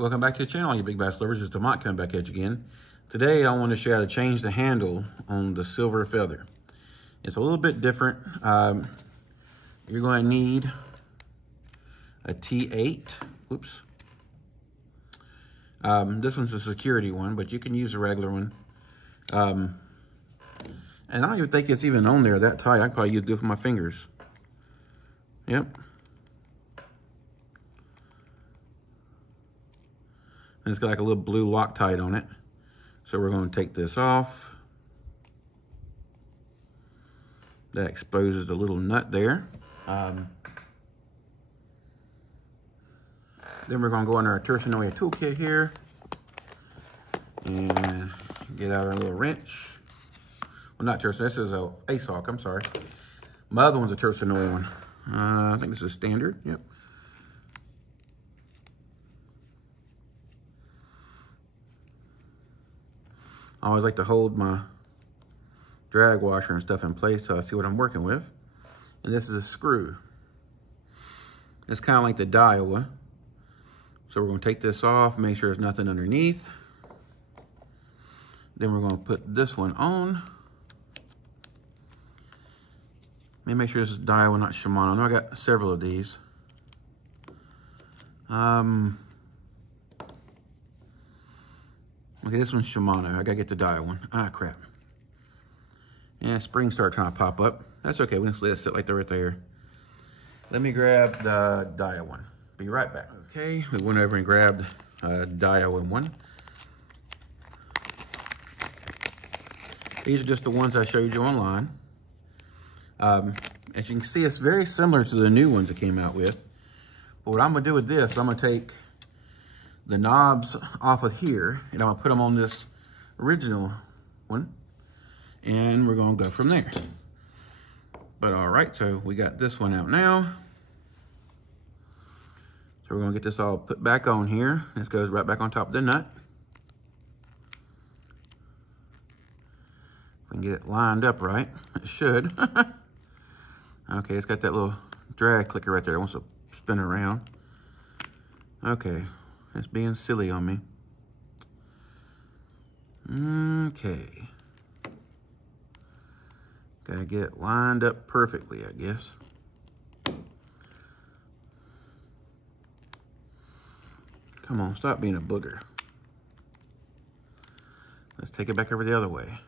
Welcome back to the channel, you big bass lovers. It's Demont coming back at you again. Today I want to show you how to change the handle on the silver feather. It's a little bit different. You're going to need a T8. Oops. This one's a security one, but you can use a regular one. And I don't even think it's even on there that tight. I could probably use it with my fingers. Yep. And it's got like a little blue Loctite on it. So we're going to take this off. That exposes the little nut there. Then we're going to go under our Tercinoia toolkit here and get out our little wrench. Well, not Tercinoia, this is a Ace Hawk, I'm sorry. My other one's a Tercinoia one. I think this is standard, yep. I always like to hold my drag washer and stuff in place so I see what I'm working with. And this is a screw. It's kind of like the DAIWA. So we're going to take this off, make sure there's nothing underneath. Then we're going to put this one on. Let me make sure this is DAIWA, not Shimano. I know I got several of these. Okay, this one's Shimano. I gotta get the DAIWA one. Ah, crap. And springs start trying to pop up. That's okay, we just let it sit like that right there. Let me grab the DAIWA one. Be right back. Okay, we went over and grabbed DAIWA one. These are just the ones I showed you online. As you can see, it's very similar to the new ones that came out with. But what I'm gonna do with this, I'm gonna take the knobs off of here and I'm gonna put them on this original one and we're gonna go from there. But all right, so we got this one out now. So we're gonna get this all put back on here. This goes right back on top of the nut. If we can get it lined up right, it should. Okay, it's got that little drag clicker right there. It wants to spin around. Okay. It's being silly on me. Okay. Gotta get it lined up perfectly, I guess. Come on, stop being a booger. Let's take it back over the other way.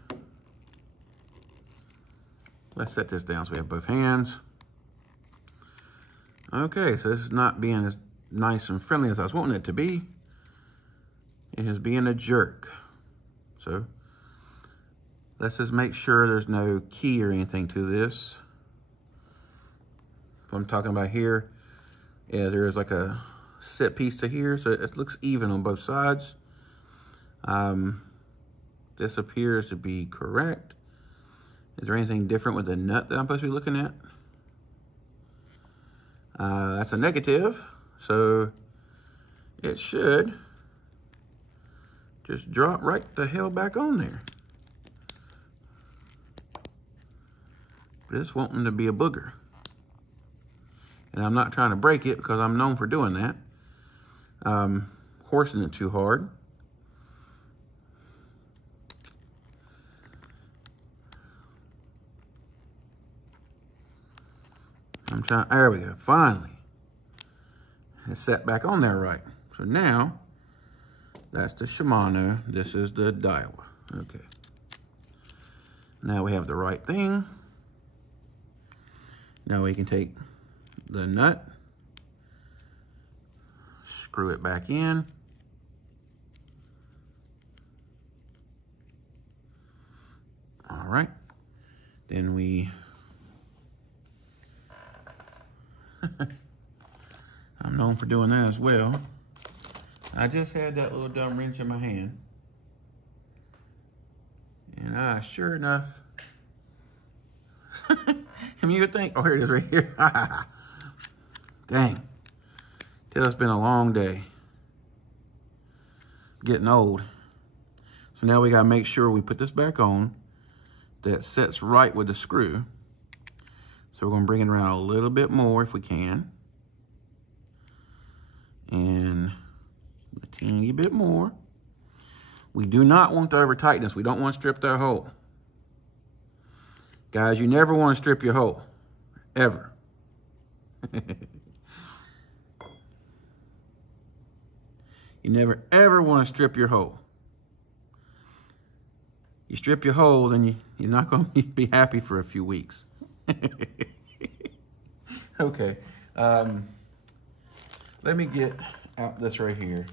Let's set this down so we have both hands. Okay, so this is not being as nice and friendly as I was wanting it to be. It is being a jerk. So let's just make sure there's no key or anything to this. What I'm talking about here is there is like a set piece to here, so it looks even on both sides. This appears to be correct. Is there anything different with the nut that I'm supposed to be looking at? That's a negative. So it should just drop right the hell back on there. Just wanting to be a booger. And I'm not trying to break it because I'm known for doing that. Horsing it too hard. I'm trying, there we go, finally. It's set back on there right. So now, that's the Shimano. This is the DAIWA. Okay. Now we have the right thing. Now we can take the nut, screw it back in. All right. Then we I'm known for doing that as well. I just had that little dumb wrench in my hand. And sure enough, I mean, you would think, oh, here it is right here. Dang. Tell it's been a long day. Getting old. So now we gotta make sure we put this back on. That sets right with the screw. So we're gonna bring it around a little bit more if we can. And Teeny bit more. We do not want to over tighten this. We don't want to strip that hole. Guys, you never want to strip your hole. Ever. You never ever want to strip your hole. You strip your hole, then you're not going to be happy for a few weeks. Okay. Let me get out this right here.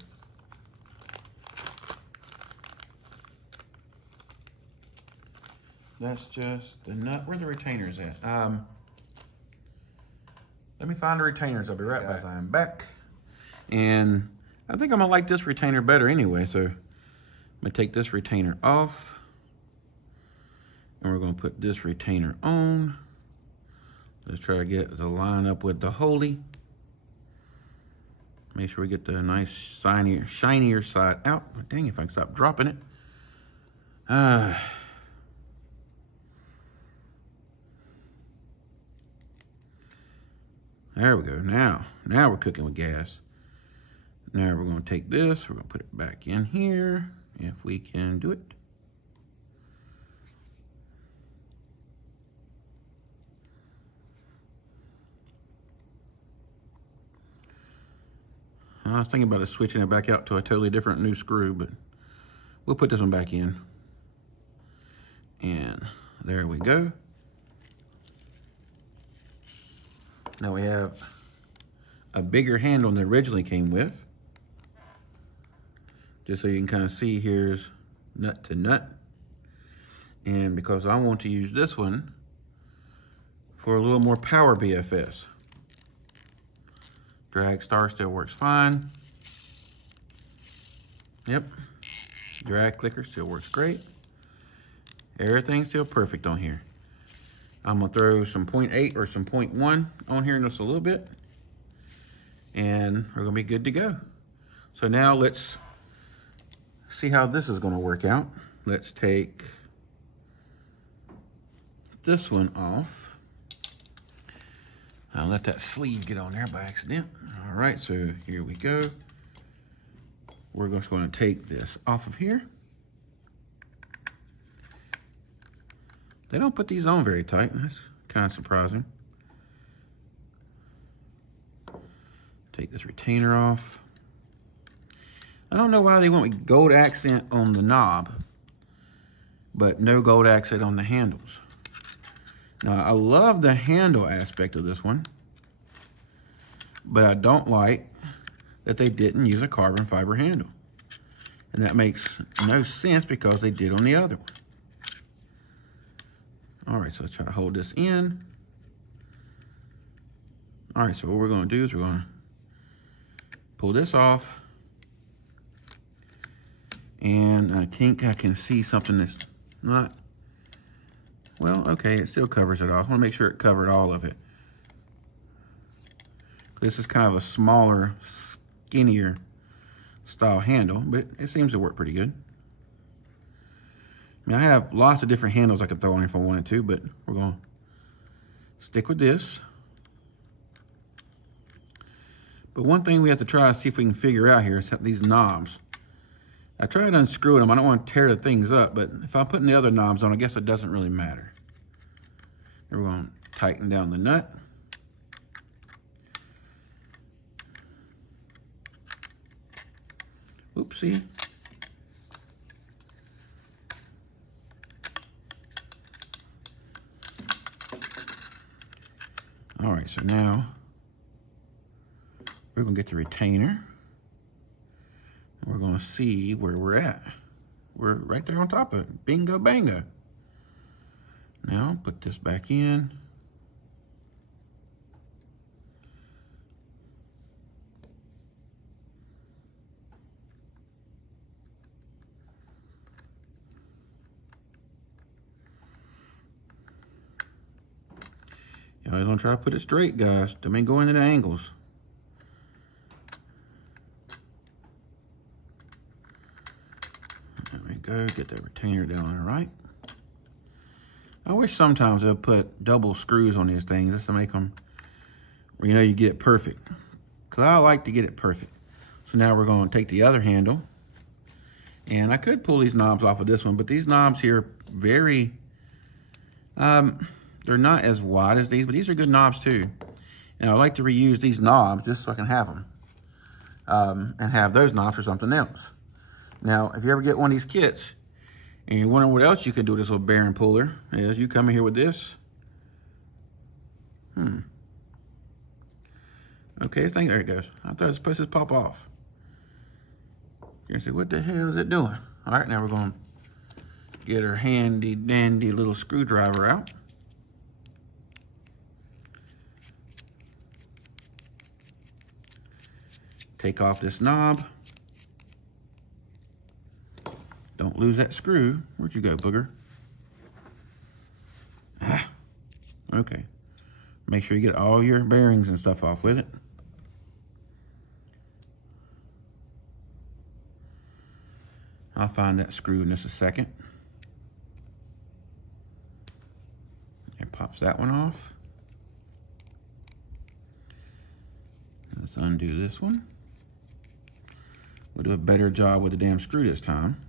That's just the nut. Where the retainers at? Let me find the retainers. I'll be right back. I'm back. And I think I'm going to like this retainer better anyway. So I'm going to take this retainer off. And we're going to put this retainer on. Let's try to get the line up with the Holy. Make sure we get the nice shinier side out. Oh, dang, if I can stop dropping it. There we go. Now we're cooking with gas. Now we're going to take this. We're going to put it back in here if we can do it. I was thinking about switching it back out to a totally different new screw, but we'll put this one back in. And there we go. Now we have a bigger handle than it originally came with. Just so you can kind of see, here's nut to nut. And because I want to use this one for a little more power BFS. Drag star still works fine. Yep. Drag clicker still works great. Everything's still perfect on here. I'm gonna throw some 0.8 or some 0.1 on here in just a little bit. And we're gonna be good to go. So now let's see how this is gonna work out. Let's take this one off. I'll let that sleeve get on there by accident. All right, so here we go. We're just going to take this off of here. They don't put these on very tight. That's kind of surprising. Take this retainer off. I don't know why they want gold accent on the knob, but no gold accent on the handles. Now, I love the handle aspect of this one, but I don't like that they didn't use a carbon fiber handle. And that makes no sense because they did on the other one. All right, so let's try to hold this in. All right, so what we're gonna do is we're gonna pull this off. And I think I can see something that's not, well, okay, it still covers it all. I want to make sure it covered all of it. This is kind of a smaller, skinnier style handle, but it seems to work pretty good. I mean, I have lots of different handles I could throw on if I wanted to, but we're going to stick with this. But one thing we have to try to see if we can figure out here is these knobs. I tried unscrewing them. I don't want to tear the things up, but if I'm putting the other knobs on, I guess it doesn't really matter. And we're going to tighten down the nut. Oopsie. All right, so now we're going to get the retainer. And we're going to see where we're at. We're right there on top of it. Bingo, bango. Now, put this back in. Y'all don't try to put it straight, guys. Don't mean go into the angles. There we go. Get the retainer down there, right? I wish sometimes they'll put double screws on these things just to make them, you know, you get it perfect. Because I like to get it perfect. So now we're going to take the other handle, and I could pull these knobs off of this one, but these knobs here are very, they're not as wide as these, but these are good knobs too. And I like to reuse these knobs just so I can have them, and have those knobs for something else. Now, if you ever get one of these kits, and you wonder what else you can do with this little bearing puller, is you come in here with this. Okay, I think there it goes. I thought it was supposed to pop off. You say, what the hell is it doing? All right, now we're going to get our handy dandy little screwdriver out. Take off this knob. Don't lose that screw. Where'd you go, booger? Ah, okay. Make sure you get all your bearings and stuff off with it. I'll find that screw in just a second. It pops that one off. Let's undo this one. We'll do a better job with the damn screw this time.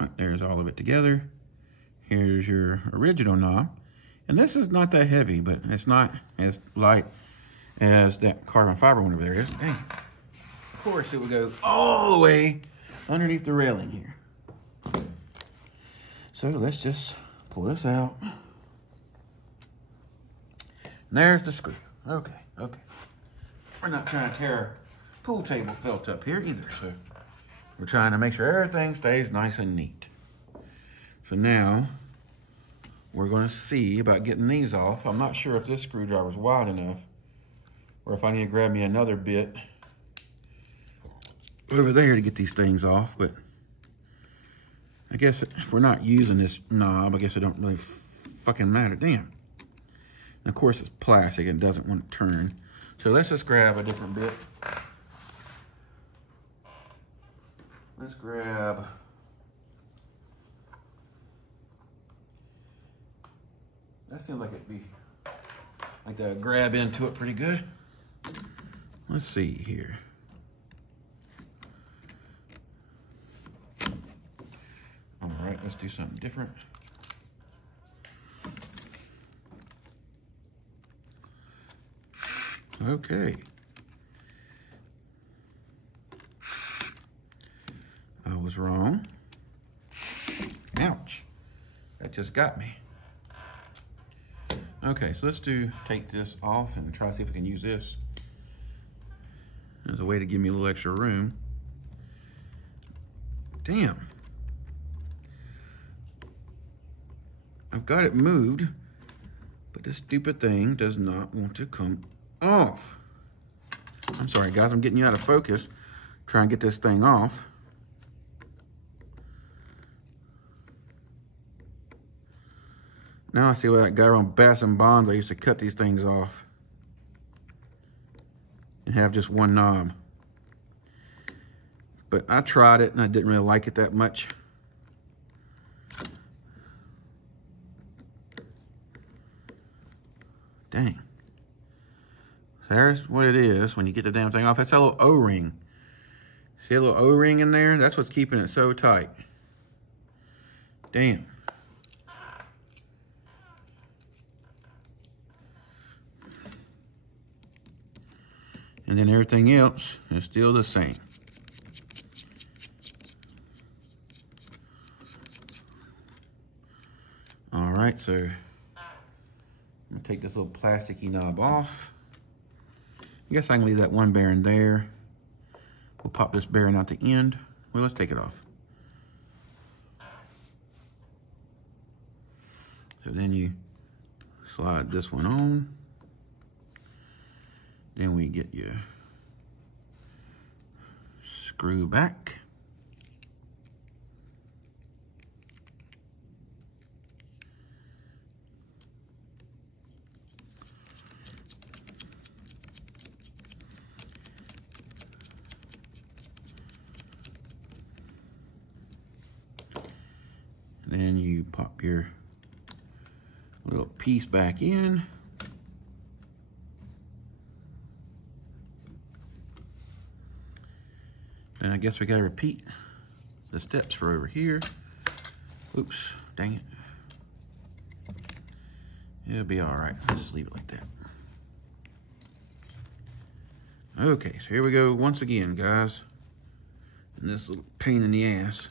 All right, there's all of it together. Here's your original knob. And this is not that heavy, but it's not as light as that carbon fiber one over there is. Dang. Of course, it would go all the way underneath the railing here. So let's just pull this out. And there's the screw. Okay, okay. We're not trying to tear our pool table felt up here either, so we're trying to make sure everything stays nice and neat. So now, we're going to see about getting these off. I'm not sure if this screwdriver is wide enough or if I need to grab me another bit over there to get these things off, but I guess if we're not using this knob, I guess it don't really fucking matter. Damn. And of course it's plastic and doesn't want to turn. So let's just grab a different bit. Let's grab... That seems like it'd be like to grab into it pretty good. Let's see here. All right, let's do something different. Okay. I was wrong. Ouch. That just got me. Okay, so let's take this off and try to see if we can use this as a way to give me a little extra room. Damn. I've got it moved, but this stupid thing does not want to come off. I'm sorry, guys, I'm getting you out of focus. Trying to get this thing off. Now I see why that guy on Bass and Bonds, I used to cut these things off and have just one knob. But I tried it and I didn't really like it that much. Dang. There's what it is when you get the damn thing off. That's a little O-ring. See a little O-ring in there? That's what's keeping it so tight. Damn. And then everything else is still the same. All right, so I'm gonna take this little plasticky knob off. I guess I can leave that one bearing there. We'll pop this bearing out the end. Well, let's take it off. So then you slide this one on. Then we get your screw back. Then you pop your little piece back in. And I guess we gotta repeat the steps for over here. Oops, dang it. It'll be all right. Let's leave it like that. Okay, so here we go once again, guys. And this little pain in the ass.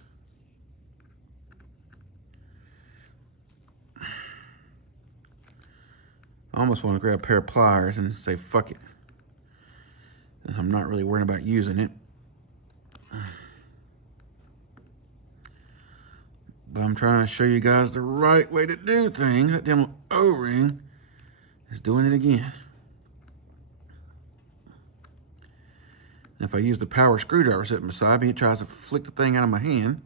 I almost want to grab a pair of pliers and say, fuck it. And I'm not really worried about using it. But I'm trying to show you guys the right way to do things. That damn O-ring is doing it again. And if I use the power screwdriver sitting beside me, it tries to flick the thing out of my hand.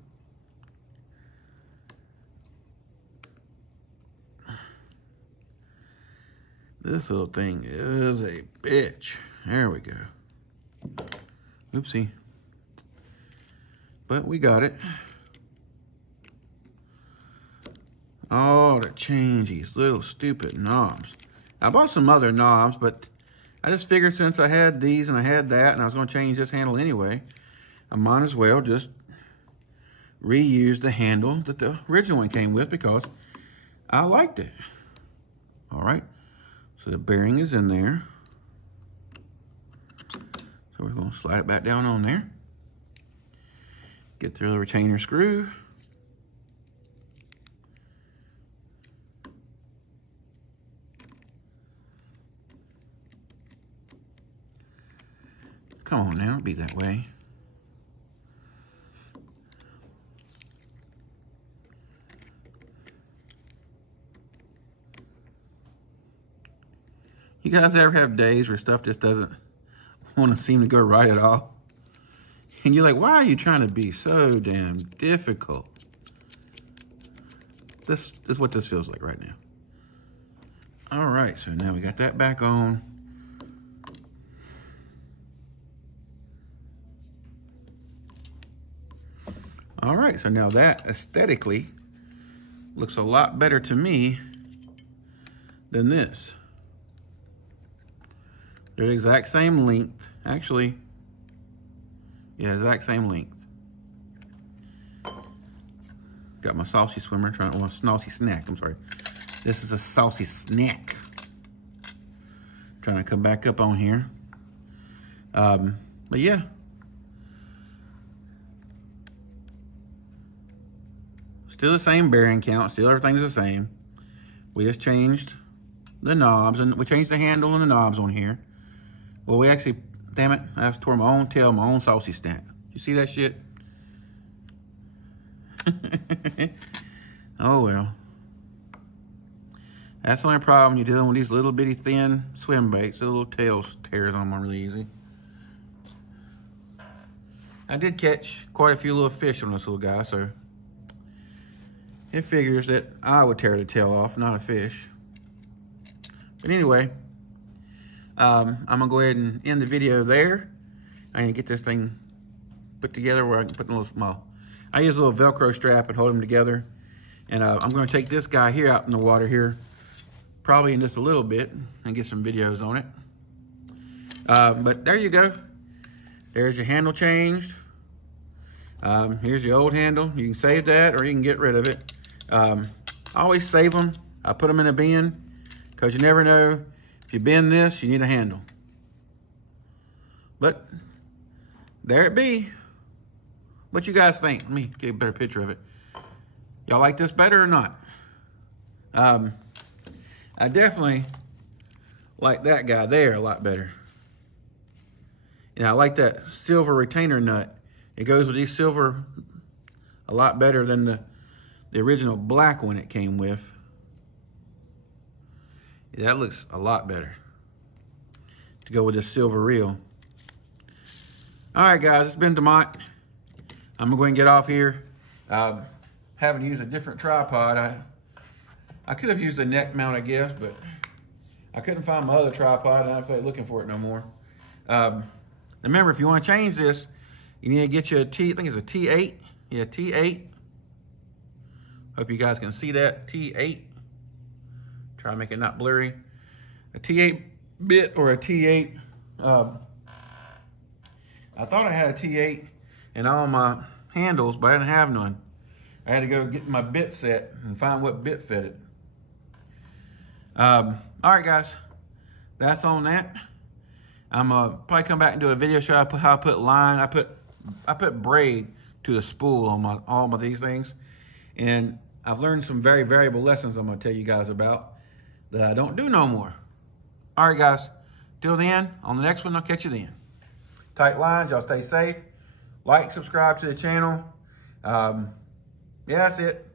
This little thing is a bitch. There we go. Oopsie. But we got it. Oh, to change these little stupid knobs. I bought some other knobs, but I just figured since I had these and I had that and I was going to change this handle anyway, I might as well just reuse the handle that the original one came with because I liked it. All right, so the bearing is in there. So we're going to slide it back down on there. Get through the retainer screw. Come on now, be that way. You guys ever have days where stuff just doesn't want to seem to go right at all? And you're like, why are you trying to be so damn difficult? This is what this feels like right now. All right, so now we got that back on. All right, so now that aesthetically looks a lot better to me than this. They're the exact same length. Actually, yeah, exact same length. Got my saucy swimmer, my saucy snack, I'm sorry. This is a saucy snack. Trying to come back up on here. But yeah. Still the same bearing count, still everything's the same. We just changed the knobs, and we changed the handle and the knobs on here. Well, we actually, damn it, I just tore my own tail, my own saucy snack. You see that shit? Oh well. That's the only problem you're dealing with these little bitty thin swim baits. The little tail tears on them really easy. I did catch quite a few little fish on this little guy, so it figures that I would tear the tail off, not a fish. But anyway, I'm gonna go ahead and end the video there. I need to get this thing put together where I can put a little small. I use a little Velcro strap and hold them together. And I'm gonna take this guy here out in the water here, probably in just a little bit, and get some videos on it. But there you go. There's your handle changed. Here's your old handle. You can save that or you can get rid of it. I always save them. I put them in a bin because you never know. If you bend this, you need a handle. But there it be. What you guys think? Let me get a better picture of it. Y'all like this better or not? I definitely like that guy there a lot better. And I like that silver retainer nut. It goes with these silver a lot better than the original black one it came with. Yeah, that looks a lot better to go with this silver reel. All right, guys, it's been Demont. I'm gonna go ahead and get off here. Having to use a different tripod. I could have used a neck mount, I guess, but I couldn't find my other tripod. I don't feel like looking for it no more. Remember, if you want to change this, you need to get you a T, I think it's a T8. Yeah, T8. Hope you guys can see that. T8. Try to make it not blurry. A T8 bit or a T8. I thought I had a T8 in all my handles, but I didn't have none. I had to go get my bit set and find what bit fitted. All right, guys. That's on that. I'm probably come back and do a video show how I put line. I put braid to the spool on all of these things, and I've learned some very valuable lessons I'm gonna tell you guys about that I don't do no more. All right, guys. Till then, on the next one, I'll catch you then. Tight lines. Y'all stay safe. Like, subscribe to the channel. Yeah, that's it.